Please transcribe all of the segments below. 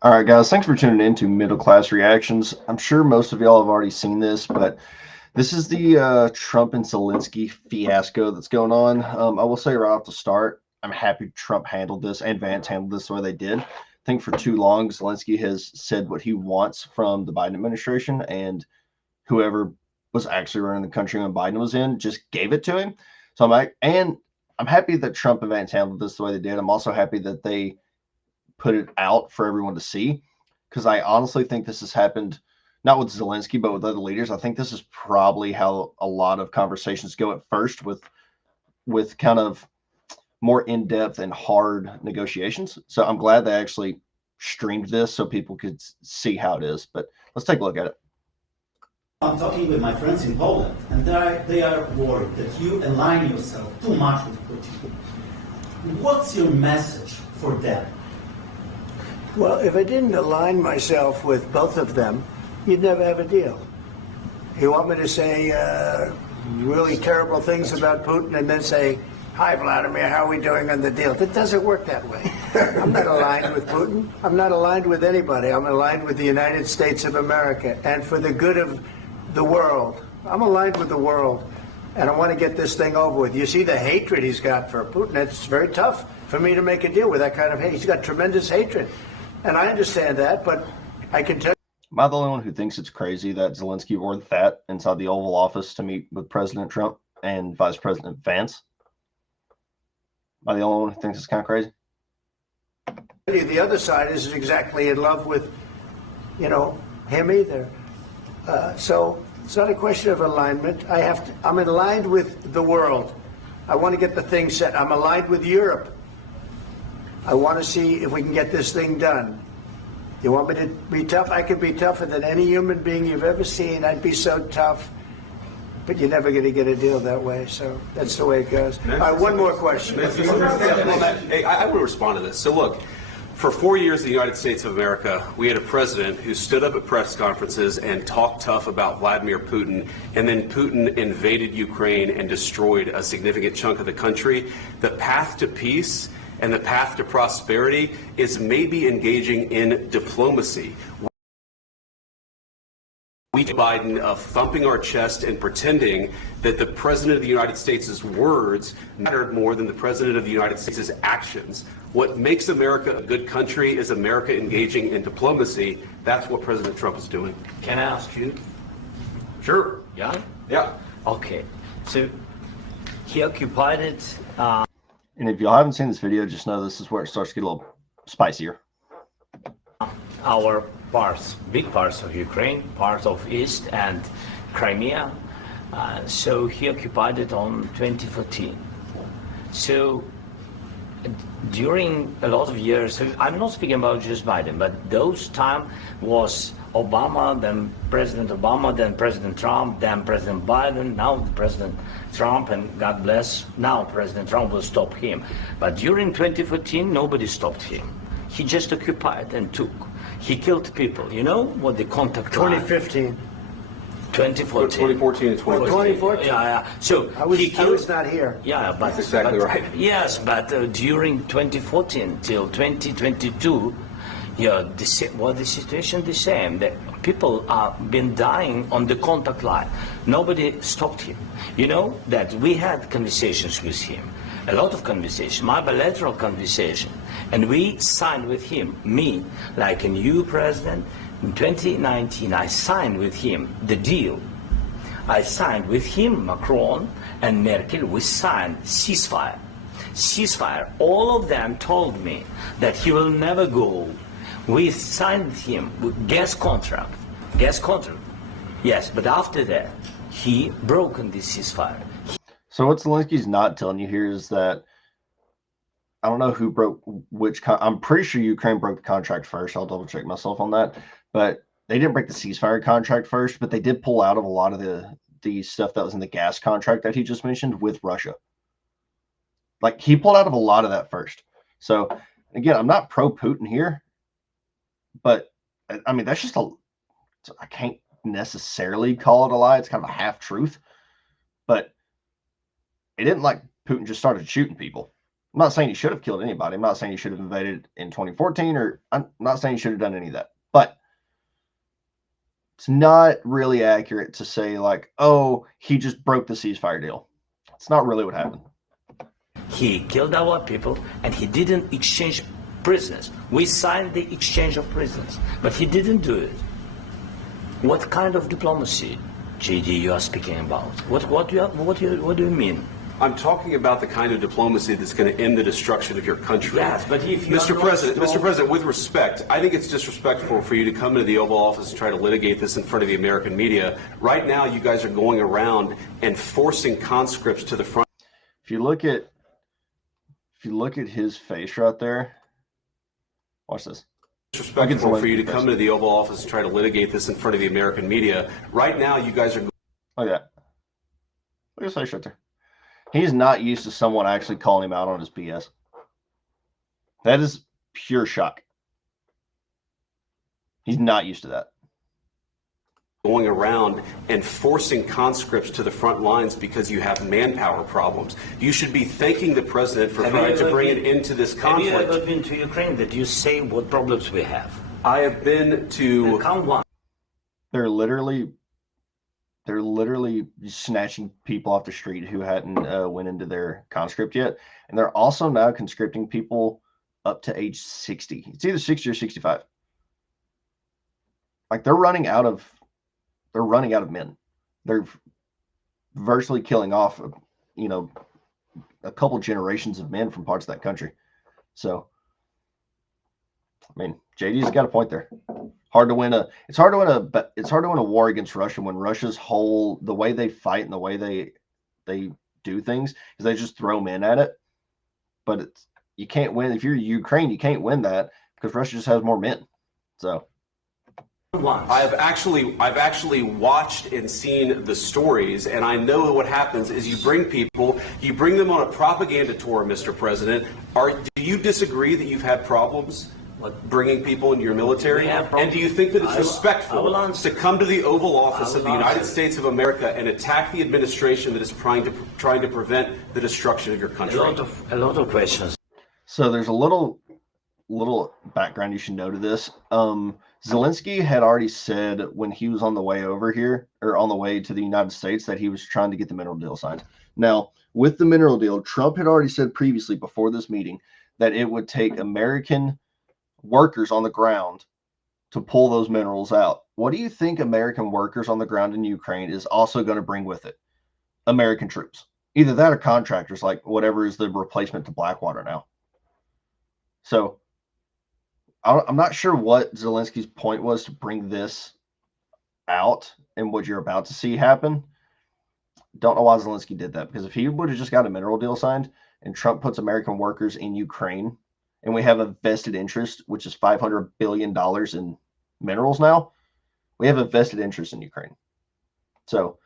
All right, guys, thanks for tuning in to Middle Class Reactions. I'm sure most of y'all have already seen this, but this is the Trump and Zelensky fiasco that's going on. I will say right off the start, I'm happy Trump handled this and Vance handled this the way they did. I think for too long, Zelensky has said what he wants from the Biden administration, and whoever was actually running the country when Biden was in just gave it to him. So I'm happy that Trump and Vance handled this the way they did. I'm also happy that they put it out for everyone to see, because I honestly think this has happened not with Zelensky but with other leaders. I think this is probably how a lot of conversations go at first, with kind of more in-depth and hard negotiations. So I'm glad they actually streamed this so people could see how it is. But let's take a look at it. I'm talking with my friends in Poland, and they are worried that you align yourself too much with Putin. What's your message for them? Well, if I didn't align myself with both of them, you'd never have a deal. You want me to say really terrible things about Putin and then say, "Hi, Vladimir, how are we doing on the deal?" It doesn't work that way. I'm not aligned with Putin. I'm not aligned with anybody. I'm aligned with the United States of America and for the good of the world. I'm aligned with the world, and I want to get this thing over with. You see the hatred he's got for Putin. It's very tough for me to make a deal with that kind of hate. He's got tremendous hatred. And I understand that, but I can tell you. Am I the only one who thinks it's crazy that Zelensky wore that inside the Oval Office to meet with President Trump and Vice President Vance? Am I the only one who thinks it's kind of crazy? The other side isn't exactly in love with, him either. So it's not a question of alignment. I'm aligned with the world. I want to get the thing set. I'm aligned with Europe. I want to see if we can get this thing done. You want me to be tough? I could be tougher than any human being you've ever seen. I'd be so tough. But you're never going to get a deal that way. So that's the way it goes. All right, one more question. Hey, I want to respond to this. So look, for 4 years in the United States of America, we had a president who stood up at press conferences and talked tough about Vladimir Putin, and then Putin invaded Ukraine and destroyed a significant chunk of the country. The path to peace and the path to prosperity is maybe engaging in diplomacy. We Biden thumping our chest and pretending that the President of the United States' words mattered more than the President of the United States' actions. What makes America a good country is America engaging in diplomacy. That's what President Trump is doing. Can I ask you? Sure. Yeah? Yeah. Okay. So he occupied it. And if y'all haven't seen this video, just know this is where it starts to get a little spicier. Our parts, big parts of Ukraine, part of East and Crimea. So he occupied it on 2014. So during a lot of years, so I'm not speaking about just Biden, but those time was Obama, then President Obama, then President Trump, then President Biden, now President Trump, and God bless, now President Trump will stop him. But during 2014, nobody stopped him. He just occupied and took. He killed people. You know what the contact 2015. 2014. 2014 and 2015. 2014. Yeah. So I was not here. Yeah, but That's exactly right. Yes, but during 2014 till 2022, the situation the same. The people have been dying on the contact line. Nobody stopped him. You know that we had conversations with him, a lot of conversation, my bilateral conversation, and we signed with him, me, like a new president. In 2019, I signed with him the deal. I signed with him, Macron and Merkel, we signed ceasefire. Ceasefire. All of them told me that he will never go. We signed with him with gas contract. Gas contract. Yes, but after that, he broken this ceasefire. So what Zelensky's not telling you here is that I don't know who broke which. I'm pretty sure Ukraine broke the contract first. I'll double check myself on that. But they didn't break the ceasefire contract first, but they did pull out of a lot of the stuff that was in the gas contract that he just mentioned with Russia. Like, he pulled out of a lot of that first. So again, I'm not pro Putin here, but I mean, that's just I can't necessarily call it a lie. It's kind of a half truth, but it didn't like Putin just started shooting people. I'm not saying he should have killed anybody. I'm not saying he should have invaded in 2014, or I'm not saying he should have done any of that. But it's not really accurate to say, like, oh, he just broke the ceasefire deal. It's not really what happened. He killed our people, and he didn't exchange prisoners. We signed the exchange of prisoners, but he didn't do it. What kind of diplomacy, JD, you are speaking about? What do you mean? I'm talking about the kind of diplomacy that's going to end the destruction of your country. Yes, but if you Mr. President, with respect, I think it's disrespectful for you to come into the Oval Office and try to litigate this in front of the American media. Right now, you guys are going around and forcing conscripts to the front. If you look at his face right there, watch this. Disrespectful for you to come into the Oval Office and try to litigate this in front of the American media. Right now, you guys are. Look at that. Look at his face right there. He's not used to someone actually calling him out on his BS. That is pure shock. He's not used to that. Going around and forcing conscripts to the front lines because you have manpower problems. You should be thanking the president for trying to bring an end to this conflict. Have you ever been to Ukraine that you say what problems we have? I have been to. Come one. They're literally snatching people off the street who hadn't went into their conscript yet, and they're also now conscripting people up to age 60. It's either 60 or 65. Like they're running out of men. They're virtually killing off, a couple generations of men from parts of that country. So, I mean, JD's got a point there. It's hard to win a war against Russia when Russia's the way they fight and the way they do things is they just throw men at it. But you can't win if you're Ukraine. You can't win that because Russia just has more men. So I've actually watched and seen the stories, and I know what happens is you bring them on a propaganda tour, Mr. President. Do you disagree that you've had problems bringing people into your military? And do you think that it's respectful to come to the Oval Office of the United States of America and attack the administration that is trying to prevent the destruction of your country? A lot of questions. So there's a little background you should know to this. Zelensky had already said when he was on the way over here, or on the way to the United States, that he was trying to get the mineral deal signed. Now, with the mineral deal, Trump had already said previously before this meeting that it would take American workers on the ground to pull those minerals out. What do you think American workers on the ground in Ukraine is also going to bring with it? American troops. Either that or contractors, like whatever is the replacement to Blackwater now. So I'm not sure what Zelensky's point was to bring this out and what you're about to see happen. Don't know why Zelensky did that, because if he would have just got a mineral deal signed and Trump puts American workers in Ukraine and we have a vested interest, which is $500 billion in minerals now, we have a vested interest in Ukraine. So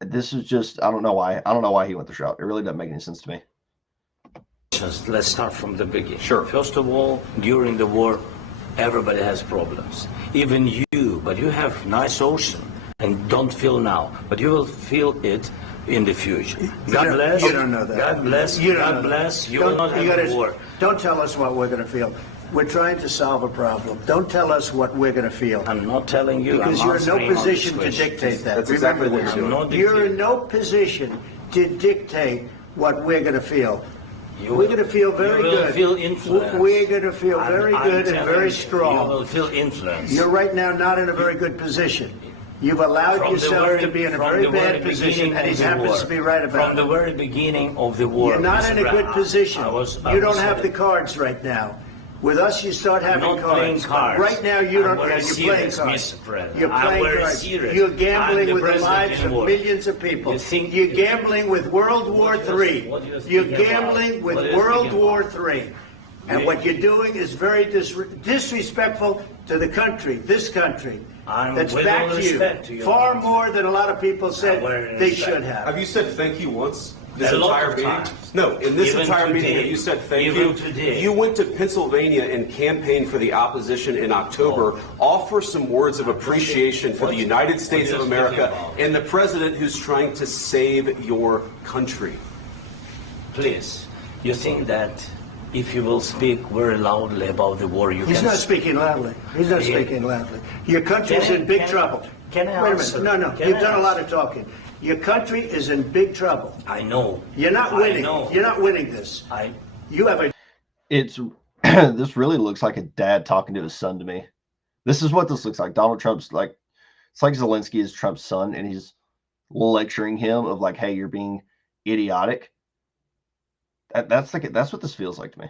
this is just, I don't know why he went this route. It really doesn't make any sense to me. Let's start from the beginning. Sure. First of all, during the war, everybody has problems. Even you, but you have nice ocean and don't feel now, but you will feel it in the future. God bless. You don't know that. God bless. God bless. You will not have a war. Don't tell us what we're going to feel. We're trying to solve a problem. Don't tell us what we're going to feel. I'm not telling you. Because you're in no position to dictate that. That's exactly what you're doing. You're in no position to dictate what we're going to feel. We're going to feel very good. You will feel influence. We're going to feel very good and very strong. You will feel influence. You're right now not in a very good position. You've allowed yourself to be in a very bad position, and he happens to be right about it. From the very beginning of the war. You're not in a good position. You don't have the cards right now. With us, you start having cards. Right now, you don't. You're playing cards. You're playing cards. You're gambling with the lives of millions of people. You're gambling with World War III. You're gambling with World War III. And what you're doing is very disrespectful to the country, this country, that's back to you, far more than a lot of people said they should have. Have you said thank you once? This entire meeting? No, in this entire meeting, have you said thank you? You went to Pennsylvania and campaigned for the opposition in October. Offer some words of appreciation for the United States of America and the president who's trying to save your country. Please, You think that if you will speak very loudly about the war, you He's can... not speaking loudly. He's not speaking loudly. Your country is in big trouble. Can I Wait a answer? minute. No, Can you've I done a lot answer? of talking. Your country is in big trouble. I know. You're not winning. I know. You're not winning this. You have a It's this really looks like a dad talking to his son to me. This is what this looks like. Donald Trump's like, it's like Zelensky is Trump's son, and he's lecturing him of like, hey, you're being idiotic. That's what this feels like to me.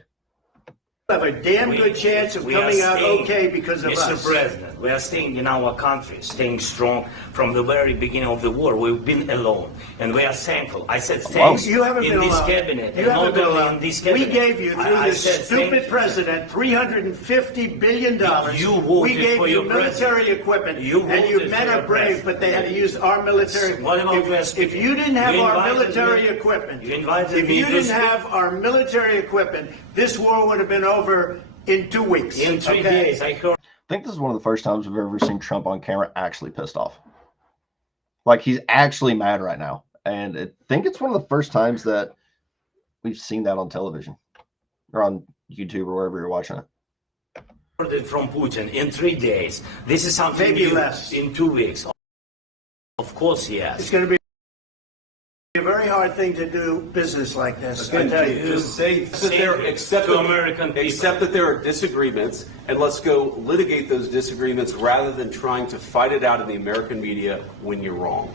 have a damn good chance of coming out okay because of us. Mr. President, we are staying in our country, staying strong from the very beginning of the war. We've been alone, and we are thankful. I said thanks You haven't in been this alone. cabinet, You and haven't not been only alone. in this cabinet. We gave you, through I this said stupid thank you. president, $350 billion. You voted we gave for you your military president. equipment, You and you voted men for are your brave, president. but they had to use our military. What about West If you didn't have You our invited military me- equipment, you invited if me you to didn't speak- have our military equipment, this war would have been over in 2 weeks. In 3 okay? days, I heard. I think this is one of the first times we've ever seen Trump on camera actually pissed off. Like he's actually mad right now. And I think it's one of the first times that we've seen that on television or on YouTube or wherever you're watching it. Ordered from Putin in 3 days. This is something Maybe new. less. In 2 weeks. Of course, yes. It's going to be a very hard thing to do business like this. I tell you. Just say that there, accept to that, American people. accept that there are disagreements, and let's go litigate those disagreements rather than trying to fight it out in the American media when you're wrong.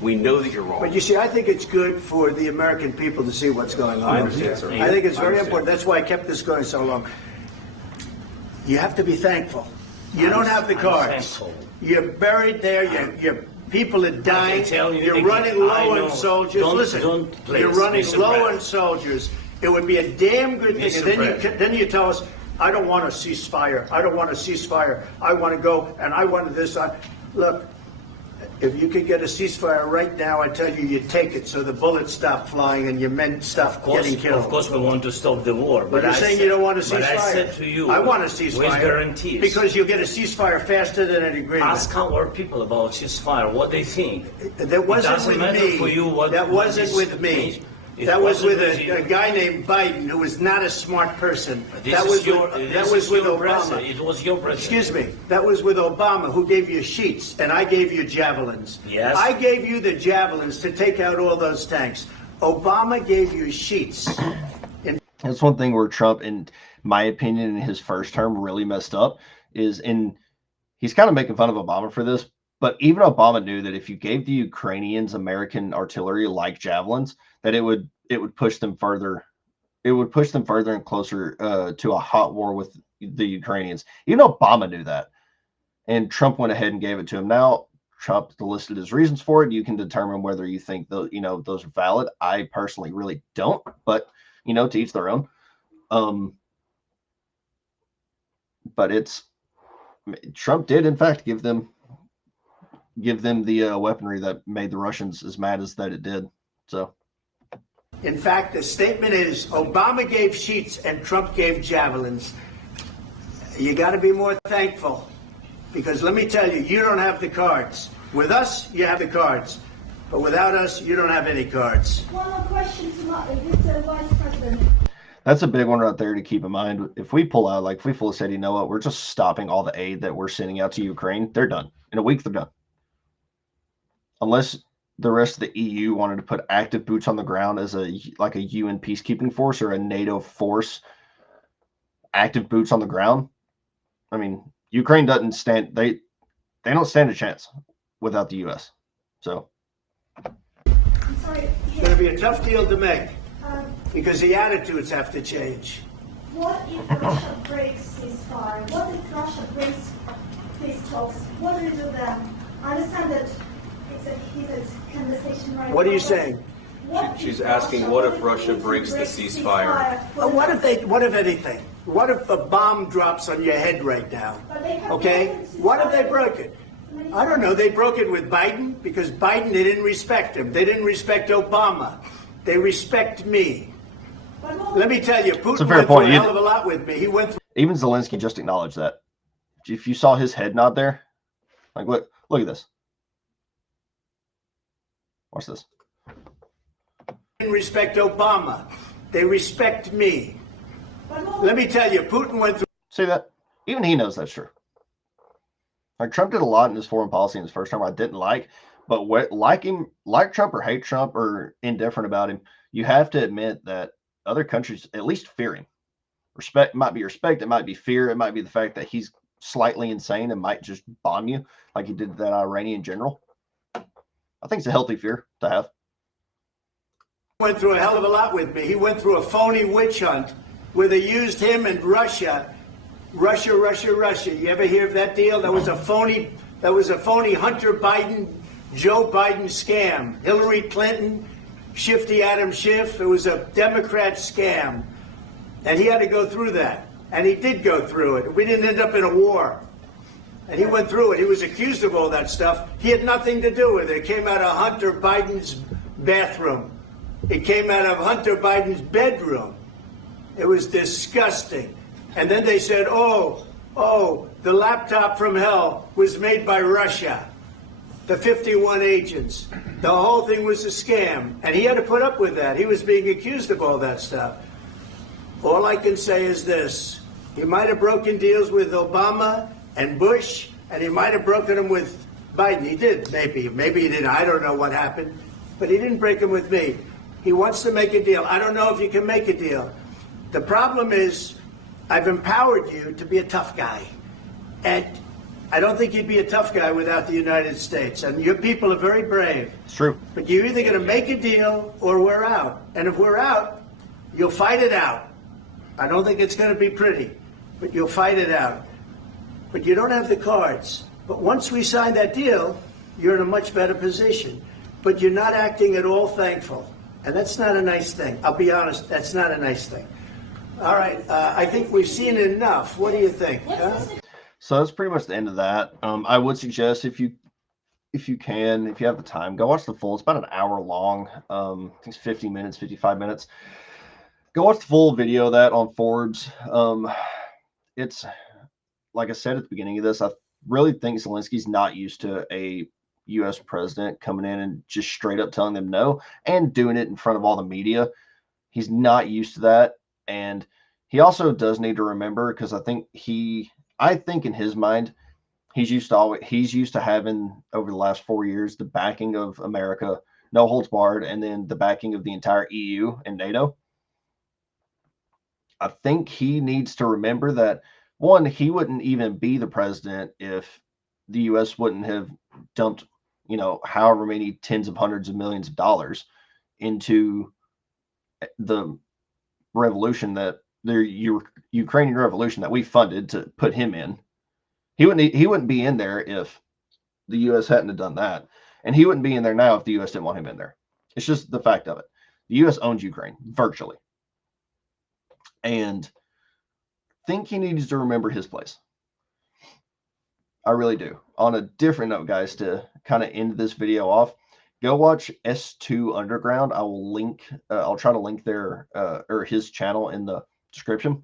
We know that you're wrong. But you see, I think it's good for the American people to see what's going on. I understand, sir. I think it's I very understand. important. That's why I kept this going so long. You have to be thankful. You don't have the I'm cards. thankful. You're buried there. Your people are dying. tell you You're again, running I low know. on soldiers. Don't- Listen, don't please, you're running Mr. low President. on soldiers. It would be a damn good thing. Mr. And then President. then you tell us, I don't want a ceasefire. I don't want a ceasefire. I want to go and I want this. Look, if you could get a ceasefire right now, I tell you, you'd take it so the bullets stop flying and your men stop getting killed. Of course, we want to stop the war. But you're I saying said- you don't want a ceasefire. But I said to you, I want a ceasefire. with guarantees. Because you'll get a ceasefire faster than an agreement. Ask our people about ceasefire, what they think. That wasn't doesn't with matter me. for you what- that what wasn't this with me. means. It That was with wasn't with you. a guy named Biden who was not a smart person. This That is was your, with, this that was is with your Obama. president. It was your president. Excuse me. That was with Obama, who gave you sheets, and I gave you javelins. Yes. I gave you the javelins to take out all those tanks. Obama gave you sheets. That's one thing where Trump, in my opinion, in his first term really messed up is he's kind of making fun of Obama for this, but even Obama knew that if you gave the Ukrainians American artillery like javelins, that it would push them further. It would push them further and closer to a hot war with the Ukrainians. Even Obama knew that, and Trump went ahead and gave it to him. Now Trump listed his reasons for it. You can determine whether you think those are valid. I personally really don't, but to each their own. But Trump did in fact give them the weaponry that made the Russians as mad as that it did. So. In fact, the statement is Obama gave sheets and Trump gave javelins. You got to be more thankful because let me tell you, you don't have the cards. With us, you have the cards. But without us, you don't have any cards. One more question to Mr. Vice President. That's a big one right there to keep in mind. If we pull out, like if we fully said, we're just stopping all the aid that we're sending out to Ukraine, they're done. In a week, they're done. Unless the rest of the EU wanted to put active boots on the ground as a UN peacekeeping force or a NATO force, active boots on the ground. I mean, Ukraine doesn't stand, they don't stand a chance without the US. So. I'm sorry. It's going to be a tough deal to make because the attitudes have to change. What if Russia breaks ceasefire? What if Russia breaks peace talks? What do you do then? I understand that it's a heated conversation right now. What are you but saying? what She's if asking, what if Russia breaks the ceasefire? What if anything? What if a bomb drops on your head right now? But they have Okay? broken ceasefire. What if they broke it? I don't know. They broke it with Biden because Biden, they didn't respect him. They didn't respect Obama. They respect me. But what Let me tell you, Putin a fair went point. through a hell of a lot with me. He went through. Even Zelensky just acknowledged that. If you saw his head nod there, like look at this. Watch this. Didn't respect Obama. They respect me. But Let me tell you, Putin went through. See that? Even he knows that's true. Like Trump did a lot in his foreign policy in his first term I didn't like, but like Trump or hate Trump or indifferent about him, you have to admit that other countries at least fear him. Respect might be respect, it might be fear, it might be the fact that he's slightly insane and might just bomb you like he did that Iranian general. I think it's a healthy fear to have. Went through a hell of a lot with me. He went through a phony witch hunt where they used him and Russia. You ever hear of that deal? That was a phony Hunter Biden, Joe Biden scam. Hillary Clinton, Shifty Adam Schiff. It was a Democrat scam. And he had to go through that. And he did go through it. We didn't end up in a war. And he went through it. He was accused of all that stuff. He had nothing to do with it. It came out of Hunter Biden's bathroom. It came out of Hunter Biden's bedroom. It was disgusting. And then they said, oh, the laptop from hell was made by Russia. The 51 agents. The whole thing was a scam. And he had to put up with that. He was being accused of all that stuff. All I can say is this. He might have broken deals with Obama and Bush, and he might have broken them with Biden. He did, maybe. Maybe he didn't. I don't know what happened. But he didn't break them with me. He wants to make a deal. I don't know if you can make a deal. The problem is I've empowered you to be a tough guy. And I don't think you'd be a tough guy without the United States. And your people are very brave. It's true. But you're either going to make a deal or we're out. And if we're out, you'll fight it out. I don't think it's going to be pretty, but you'll fight it out. But you don't have the cards. But once we sign that deal, you're in a much better position. But you're not acting at all thankful. And that's not a nice thing. I'll be honest, that's not a nice thing. All right, I think we've seen enough. What do you think? So that's pretty much the end of that. I would suggest if you can, if you have the time, go watch the full. It's about an hour long. I think it's 50 minutes, 55 minutes. Go watch the full video of that on Forbes. It's like I said at the beginning of this, I really think Zelensky's not used to a U.S. president coming in and just straight up telling them no and doing it in front of all the media. He's not used to that. And he also does need to remember, because I think in his mind, he's used to having over the last 4 years the backing of America, no holds barred, and then the backing of the entire EU and NATO. I think he needs to remember that, one, he wouldn't even be the president if the U.S. wouldn't have dumped, however many tens of hundreds of millions of dollars into the revolution, that the Ukrainian revolution that we funded to put him in. He wouldn't be in there if the U.S. hadn't have done that, and he wouldn't be in there now if the U.S. didn't want him in there. It's just the fact of it. The U.S. owns Ukraine virtually. And think he needs to remember his place. I really do. On a different note, guys, to kind of end this video off, go watch S2 Underground. I will link, I'll try to link their, or his channel in the description.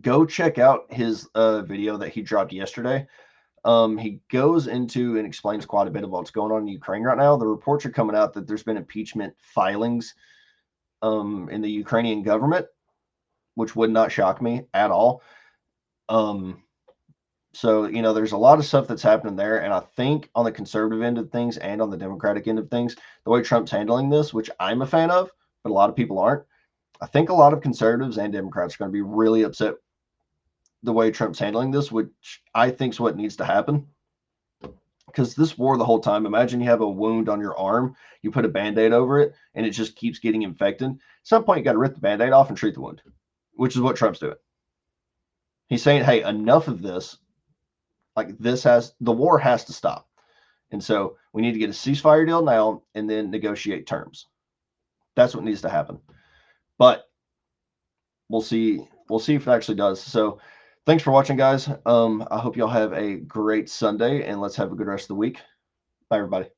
Go check out his video that he dropped yesterday. He goes into and explains quite a bit of what's going on in Ukraine right now. The reports are coming out that there's been impeachment filings in the Ukrainian government, which would not shock me at all. So, there's a lot of stuff that's happening there. And I think on the conservative end of things and on the Democratic end of things, the way Trump's handling this, which I'm a fan of, but a lot of people aren't, I think a lot of conservatives and Democrats are going to be really upset the way Trump's handling this, which I think is what needs to happen. Because this war the whole time, imagine you have a wound on your arm, you put a Band-Aid over it, and it just keeps getting infected. At some point, you got to rip the Band-Aid off and treat the wound, which is what Trump's doing. He's saying, hey, enough of this. The war has to stop. And so we need to get a ceasefire deal now and then negotiate terms. That's what needs to happen. But we'll see. We'll see if it actually does. So thanks for watching, guys. I hope y'all have a great Sunday, and let's have a good rest of the week. Bye, everybody.